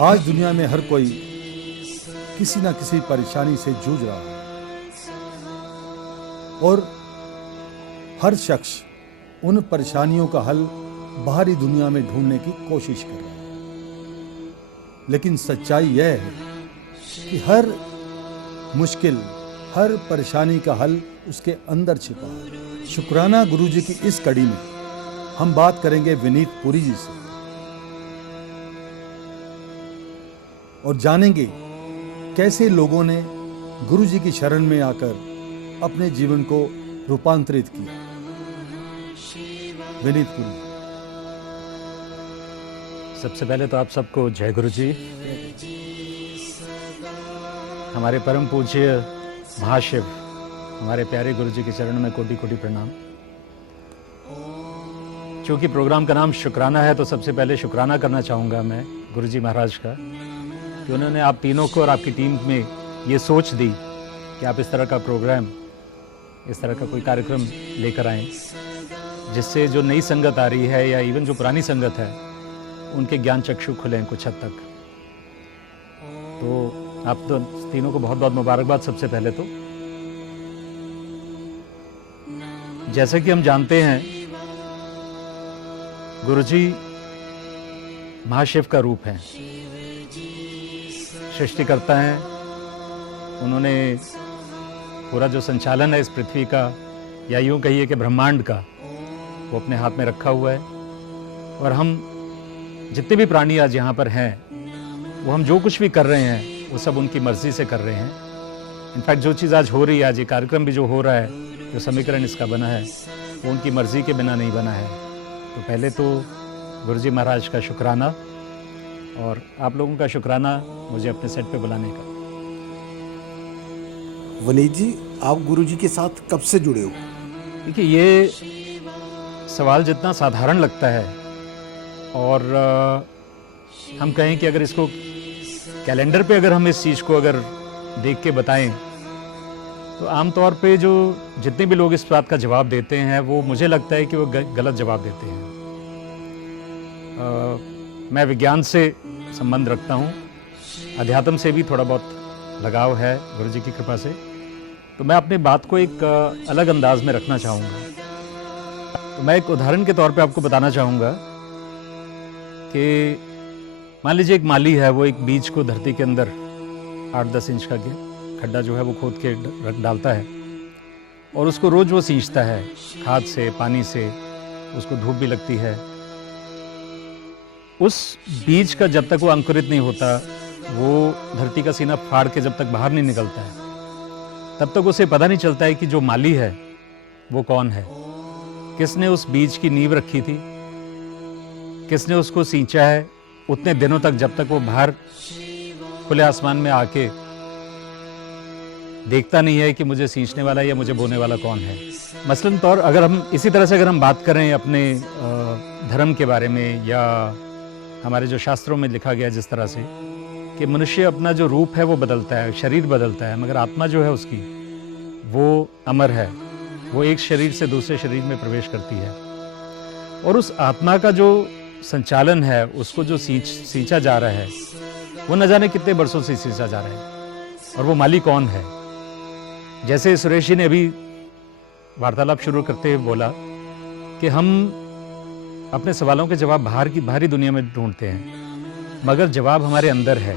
आज दुनिया में हर कोई किसी ना किसी परेशानी से जूझ रहा है और हर शख्स उन परेशानियों का हल बाहरी दुनिया में ढूंढने की कोशिश कर रहा है। लेकिन सच्चाई यह है कि हर मुश्किल, हर परेशानी का हल उसके अंदर छिपा है। शुक्राना गुरुजी की इस कड़ी में हम बात करेंगे विनीत पुरी जी से और जानेंगे कैसे लोगों ने गुरुजी की शरण में आकर अपने जीवन को रूपांतरित किया। विनीत पुरी। सबसे पहले तो आप सबको जय गुरु जी। हमारे परम पूज्य महाशिव, हमारे प्यारे गुरु जी के चरण में कोटि कोटि प्रणाम। क्योंकि प्रोग्राम का नाम शुक्राना है तो सबसे पहले शुक्राना करना चाहूँगा मैं गुरु जी महाराज का कि उन्होंने आप तीनों को और आपकी टीम में ये सोच दी कि आप इस तरह का प्रोग्राम, इस तरह का कोई कार्यक्रम लेकर आएँ जिससे जो नई संगत आ रही है या इवन जो पुरानी संगत है उनके ज्ञान चक्षु खुलें कुछ हद तक। तो आप तो तीनों को बहुत बहुत मुबारकबाद। सबसे पहले तो जैसे कि हम जानते हैं गुरुजी महाशिव का रूप है, सृष्टिकर्ता हैं। उन्होंने पूरा जो संचालन है इस पृथ्वी का या यूं कहिए कि ब्रह्मांड का वो अपने हाथ में रखा हुआ है। और हम जितने भी प्राणी आज यहाँ पर हैं वो हम जो कुछ भी कर रहे हैं वो सब उनकी मर्जी से कर रहे हैं। इनफैक्ट जो चीज़ आज हो रही है, आज ये कार्यक्रम भी जो हो रहा है, जो समीकरण इसका बना है वो उनकी मर्जी के बिना नहीं बना है। तो पहले तो गुरु जी महाराज का शुक्राना और आप लोगों का शुक्राना मुझे अपने सेट पे बुलाने का। विनीत जी, आप गुरु जी के साथ कब से जुड़े हो? देखिए, ये सवाल जितना साधारण लगता है और हम कहें कि अगर इसको कैलेंडर पे अगर हम इस चीज़ को अगर देख के बताएं तो आमतौर पे जो जितने भी लोग इस बात का जवाब देते हैं वो मुझे लगता है कि वो गलत जवाब देते हैं। मैं विज्ञान से संबंध रखता हूँ, अध्यात्म से भी थोड़ा बहुत लगाव है गुरु जी की कृपा से। तो मैं अपनी बात को एक अलग अंदाज में रखना चाहूँगा। तो मैं एक उदाहरण के तौर पे आपको बताना चाहूँगा कि मान लीजिए एक माली है, वो एक बीज को धरती के अंदर 8-10 इंच का खड्डा जो है वो खोद के रख डालता है और उसको रोज वो सींचता है खाद से, पानी से, उसको धूप भी लगती है। उस बीज का जब तक वो अंकुरित नहीं होता, वो धरती का सीना फाड़ के जब तक बाहर नहीं निकलता है, तब तक उसे पता नहीं चलता है कि जो माली है वो कौन है, किसने उस बीज की नींव रखी थी, किसने उसको सींचा है उतने दिनों तक जब तक वो बाहर खुले आसमान में आके देखता नहीं है कि मुझे सींचने वाला या मुझे बोने वाला कौन है। मसलन तौर अगर हम इसी तरह से अगर हम बात करें अपने धर्म के बारे में या हमारे जो शास्त्रों में लिखा गया जिस तरह से कि मनुष्य अपना जो रूप है वो बदलता है, शरीर बदलता है, मगर आत्मा जो है उसकी वो अमर है। वो एक शरीर से दूसरे शरीर में प्रवेश करती है और उस आत्मा का जो संचालन है, उसको जो सींचा जा रहा है वो न जाने कितने बरसों से सींचा जा रहा है। और वो माली कौन है? जैसे सुरेश जी ने अभी वार्तालाप शुरू करते हुए बोला कि हम अपने सवालों के जवाब बाहरी दुनिया में ढूंढते हैं, मगर जवाब हमारे अंदर है।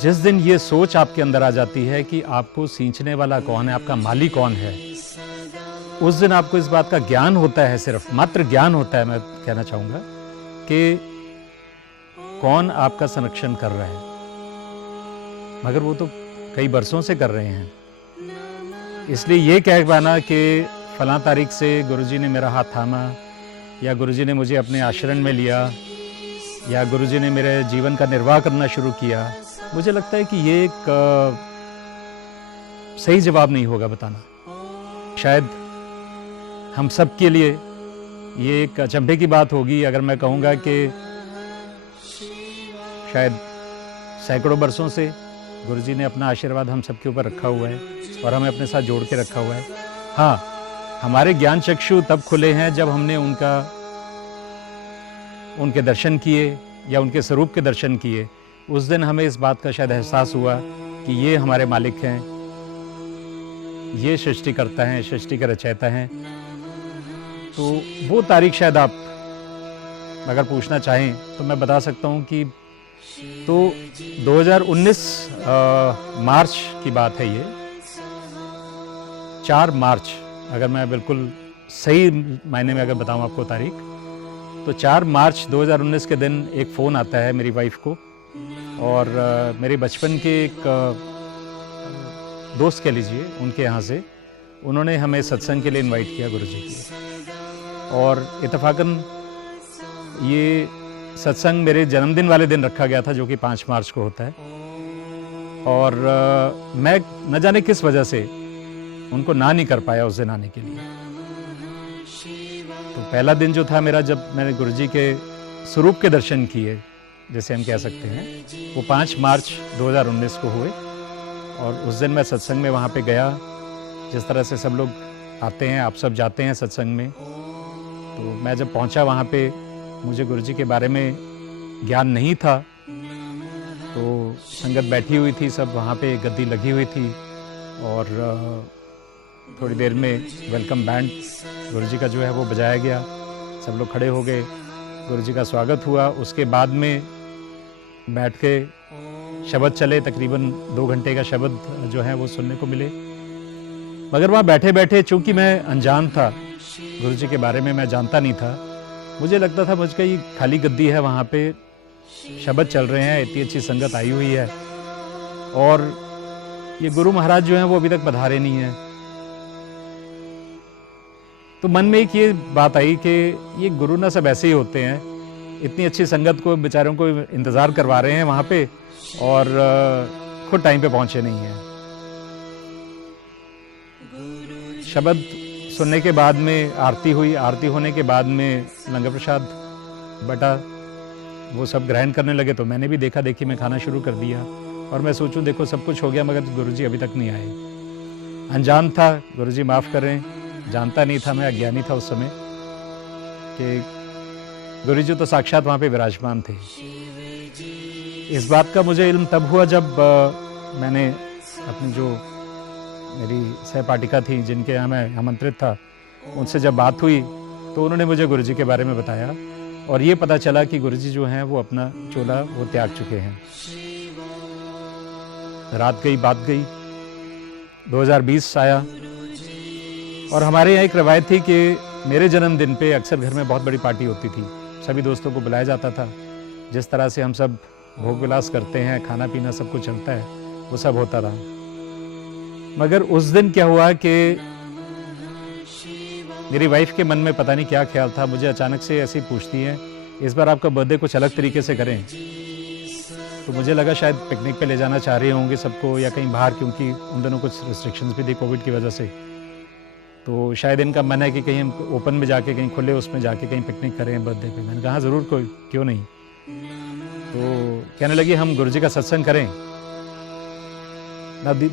जिस दिन ये सोच आपके अंदर आ जाती है कि आपको सींचने वाला कौन है, आपका माली कौन है, उस दिन आपको इस बात का ज्ञान होता है, सिर्फ मात्र ज्ञान होता है। मैं कहना चाहूँगा कि कौन आपका संरक्षण कर रहा है, मगर वो तो कई बरसों से कर रहे हैं। इसलिए ये कह पाना कि फलां तारीख से गुरुजी ने मेरा हाथ थामा या गुरुजी ने मुझे अपने आश्रम में लिया या गुरुजी ने मेरे जीवन का निर्वाह करना शुरू किया, मुझे लगता है कि ये एक सही जवाब नहीं होगा बताना। शायद हम सब के लिए ये एक अचंभे की बात होगी अगर मैं कहूँगा कि शायद सैकड़ों बरसों से गुरुजी ने अपना आशीर्वाद हम सबके ऊपर रखा हुआ है और हमें अपने साथ जोड़ के रखा हुआ है। हाँ, हमारे ज्ञान चक्षु तब खुले हैं जब हमने उनके दर्शन किए या उनके स्वरूप के दर्शन किए, उस दिन हमें इस बात का शायद एहसास हुआ कि ये हमारे मालिक हैं, ये सृष्टिकर्ता हैं, सृष्टि के रचयिता हैं। तो वो तारीख शायद आप अगर पूछना चाहें तो मैं बता सकता हूँ कि तो 2019 मार्च की बात है ये, 4 मार्च, अगर मैं बिल्कुल सही मायने में अगर बताऊँ आपको तारीख, तो 4 मार्च 2019 के दिन एक फ़ोन आता है मेरी वाइफ को, और मेरे बचपन के एक दोस्त कह लीजिए, उनके यहाँ से उन्होंने हमें सत्संग के लिए इनवाइट किया गुरुजी के। और इत्तेफाकन ये सत्संग मेरे जन्मदिन वाले दिन रखा गया था, जो कि 5 मार्च को होता है। और मैं न जाने किस वजह से उनको ना नहीं कर पाया उस दिन आने के लिए। तो पहला दिन जो था मेरा, जब मैंने गुरुजी के स्वरूप के दर्शन किए, जैसे हम कह सकते हैं, वो 5 मार्च 2019 को हुए। और उस दिन मैं सत्संग में वहाँ पे गया, जिस तरह से सब लोग आते हैं, आप सब जाते हैं सत्संग में। तो मैं जब पहुँचा वहाँ पे, मुझे गुरुजी के बारे में ज्ञान नहीं था। तो संगत बैठी हुई थी, सब वहाँ पे गद्दी लगी हुई थी, और थोड़ी देर में वेलकम बैंड गुरुजी का जो है वो बजाया गया। सब लोग खड़े हो गए, गुरुजी का स्वागत हुआ। उसके बाद में बैठ के शब्द चले, तकरीबन 2 घंटे का शब्द जो है वो सुनने को मिले। मगर वहाँ बैठे बैठे, चूंकि मैं अनजान था, गुरुजी के बारे में मैं जानता नहीं था, मुझे लगता था मुझको ये खाली गद्दी है, वहाँ पे शब्द चल रहे हैं, इतनी अच्छी संगत आई हुई है, और ये गुरु महाराज जो हैं वो अभी तक पधारे नहीं हैं। तो मन में एक ये बात आई कि ये गुरु ना सब ऐसे ही होते हैं, इतनी अच्छी संगत को, बेचारों को इंतज़ार करवा रहे हैं वहाँ पे, और खुद टाइम पे पहुँचे नहीं हैं। शब्द सुनने के बाद में आरती हुई, आरती होने के बाद में लंगर प्रसाद बटा, वो सब ग्रहण करने लगे। तो मैंने भी देखा देखी में खाना शुरू कर दिया, और मैं सोचूं देखो सब कुछ हो गया, मगर गुरुजी अभी तक नहीं आए। अनजान था, गुरुजी माफ़ करें, जानता नहीं था, मैं अज्ञानी था उस समय कि गुरुजी तो साक्षात वहाँ पे विराजमान थे। इस बात का मुझे इल्म तब हुआ जब मैंने अपनी जो मेरी सहपाठिका थी, जिनके यहाँ मैं आमंत्रित था, उनसे जब बात हुई तो उन्होंने मुझे गुरुजी के बारे में बताया, और ये पता चला कि गुरुजी जो हैं वो अपना चोला वो त्याग चुके हैं। रात गई बात गई, 2020 आया, और हमारे यहाँ एक रवायत थी कि मेरे जन्मदिन पे अक्सर घर में बहुत बड़ी पार्टी होती थी, सभी दोस्तों को बुलाया जाता था। जिस तरह से हम सब भोग विलास करते हैं, खाना पीना सब कुछ चलता है, वो सब होता रहा। मगर उस दिन क्या हुआ कि मेरी वाइफ के मन में पता नहीं क्या ख्याल था, मुझे अचानक से ऐसी पूछती है, इस बार आपका बर्थडे कुछ अलग तरीके से करें। तो मुझे लगा शायद पिकनिक पे ले जाना चाह रहे होंगे सबको, या कहीं बाहर, क्योंकि उन दिनों कुछ रिस्ट्रिक्शंस भी थी कोविड की वजह से। तो शायद इनका मन है कि कहीं हम ओपन में जाके, कहीं खुले उसमें जाके कहीं पिकनिक करें बर्थडे पे। मैंने कहा ज़रूर, कोई क्यों नहीं। तो कहने लगी हम गुरुजी का सत्संग करें।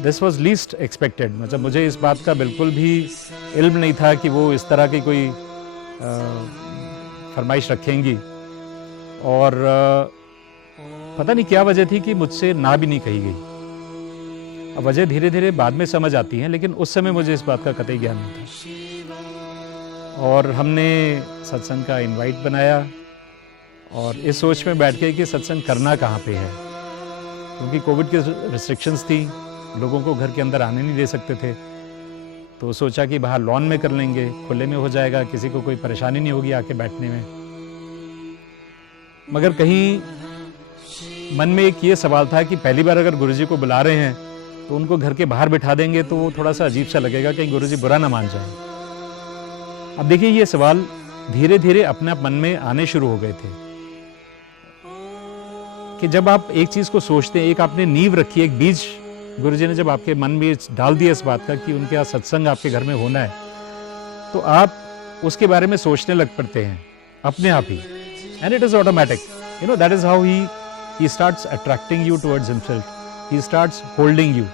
दिस वॉज लीस्ट एक्सपेक्टेड, मतलब मुझे इस बात का बिल्कुल भी इल्म नहीं था कि वो इस तरह की कोई फरमाइश रखेंगी, और पता नहीं क्या वजह थी कि मुझसे ना भी नहीं कही गई। अब वजह धीरे धीरे बाद में समझ आती है, लेकिन उस समय मुझे इस बात का कतई ज्ञान नहीं था। और हमने सत्संग का इनवाइट बनाया, और इस सोच में बैठ गए कि सत्संग करना कहाँ पे है, क्योंकि कोविड की रिस्ट्रिक्शंस थी, लोगों को घर के अंदर आने नहीं दे सकते थे। तो सोचा कि बाहर लॉन में कर लेंगे, खुले में हो जाएगा, किसी को कोई परेशानी नहीं होगी आके बैठने में। मगर कहीं मन में एक ये सवाल था कि पहली बार अगर गुरुजी को बुला रहे हैं तो उनको घर के बाहर बिठा देंगे तो वो थोड़ा सा अजीब सा लगेगा, कहीं गुरुजी बुरा ना मान जाए। अब देखिए, ये सवाल धीरे धीरे अपने आप मन में आने शुरू हो गए थे कि जब आप एक चीज को सोचते हैं, एक आपने नींव रखी, एक बीज गुरुजी ने जब आपके मन में डाल दिया इस बात का कि उनके यहाँ सत्संग आपके घर में होना है, तो आप उसके बारे में सोचने लग पड़ते हैं अपने आप ही, and it is automatic. You know, that is how he starts attracting you towards himself, he starts holding you।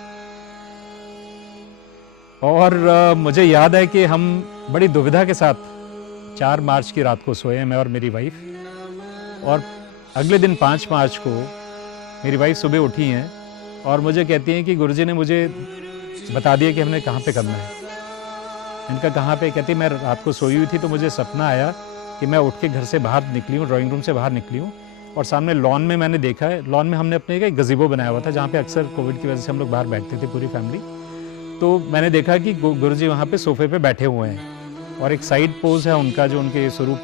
और मुझे याद है कि हम बड़ी दुविधा के साथ 4 मार्च की रात को सोए, मैं और मेरी वाइफ, और अगले दिन 5 मार्च को मेरी वाइफ सुबह उठी हैं और मुझे कहती हैं कि गुरुजी ने मुझे बता दिया कि हमने कहाँ पे करना है। इनका कहाँ पे? कहती मैं रात को सोई हुई थी तो मुझे सपना आया कि मैं उठ के घर से बाहर निकली हूँ, ड्राइंग रूम से बाहर निकली हूँ और सामने लॉन में मैंने देखा है, लॉन में हमने अपने एक गज़ीबो बनाया हुआ था जहाँ पे अक्सर कोविड की वजह से हम लोग बाहर बैठते थे पूरी फैमिली। तो मैंने देखा कि गुरुजी वहाँ पे सोफे पे बैठे हुए हैं और एक साइड पोज है उनका, जो उनके स्वरूप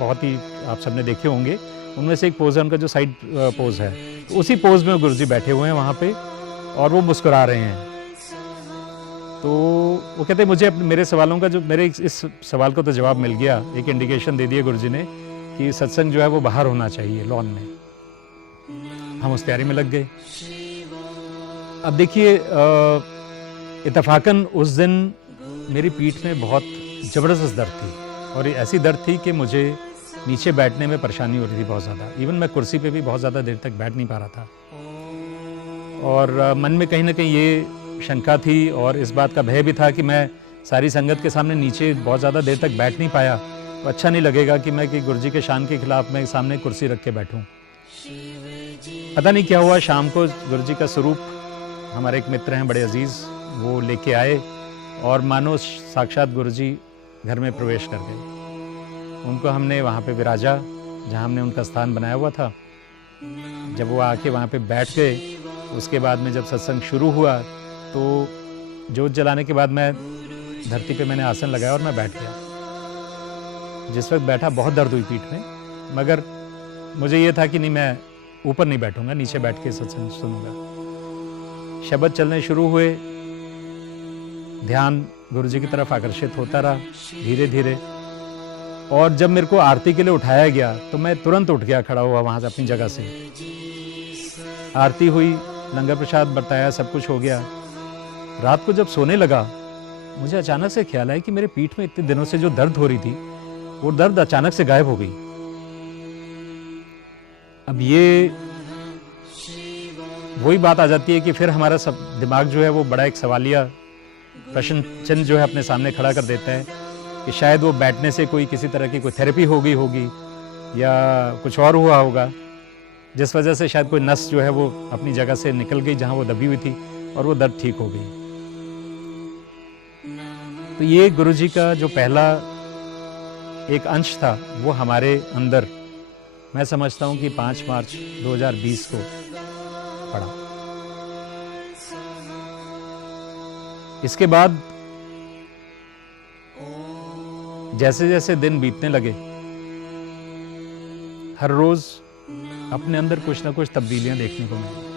बहुत ही आप सबने देखे होंगे, उनमें से एक पोज है उनका जो साइड पोज है, तो उसी पोज में गुरुजी बैठे हुए हैं वहाँ पे और वो मुस्कुरा रहे हैं। तो वो कहते हैं मुझे मेरे सवालों का जो मेरे इस सवाल को तो जवाब मिल गया, एक इंडिकेशन दे दिया गुरुजी ने कि सत्संग जो है वो बाहर होना चाहिए लॉन में। हम उस तैयारी में लग गए। अब देखिए इत्तेफाकन उस दिन मेरी पीठ में बहुत ज़बरदस्त दर्द थी और ये ऐसी दर्द थी कि मुझे नीचे बैठने में परेशानी हो रही थी बहुत ज़्यादा। इवन मैं कुर्सी पे भी बहुत ज़्यादा देर तक बैठ नहीं पा रहा था और मन में कहीं ना कहीं ये शंका थी और इस बात का भय भी था कि मैं सारी संगत के सामने नीचे बहुत ज़्यादा देर तक बैठ नहीं पाया तो अच्छा नहीं लगेगा कि मैं कि गुरुजी के शान के खिलाफ मैं सामने कुर्सी रख के बैठूं। पता नहीं क्या हुआ, शाम को गुरुजी का स्वरूप हमारे एक मित्र हैं बड़े अजीज़, वो लेके आए और मानो साक्षात गुरुजी घर में प्रवेश कर गए। उनको हमने वहाँ पे विराजा, जहाँ हमने उनका स्थान बनाया हुआ था, जब वो आके वहाँ पे बैठ गए, उसके बाद में जब सत्संग शुरू हुआ तो जोत जलाने के बाद मैं धरती पे मैंने आसन लगाया और मैं बैठ गया। जिस वक्त बैठा बहुत दर्द हुई पीठ में, मगर मुझे ये था कि नहीं, मैं ऊपर नहीं बैठूंगा, नीचे बैठ के सत्संग सुनूंगा। शब्द चलने शुरू हुए, ध्यान गुरुजी की तरफ आकर्षित होता रहा धीरे धीरे और जब मेरे को आरती के लिए उठाया गया तो मैं तुरंत उठ गया, खड़ा हुआ वहां से अपनी जगह से। आरती हुई, लंगर प्रसाद बरताया, सब कुछ हो गया। रात को जब सोने लगा मुझे अचानक से ख्याल आया कि मेरे पीठ में इतने दिनों से जो दर्द हो रही थी वो दर्द अचानक से गायब हो गई। अब ये वही बात आ जाती है कि फिर हमारा सब दिमाग जो है वो बड़ा एक सवालिया प्रश्न चिन्ह जो है अपने सामने खड़ा कर देता है कि शायद वो बैठने से कोई किसी तरह की कोई थेरेपी हो गई होगी या कुछ और हुआ होगा, जिस वजह से शायद कोई नस जो है वो अपनी जगह से निकल गई जहां वो दबी हुई थी और वो दर्द ठीक हो गई। तो ये गुरुजी का जो पहला एक अंश था वो हमारे अंदर, मैं समझता हूं कि 5 मार्च 2020 को पड़ा। इसके बाद जैसे जैसे दिन बीतने लगे, हर रोज अपने अंदर कुछ ना कुछ तब्दीलियां देखने को मिली।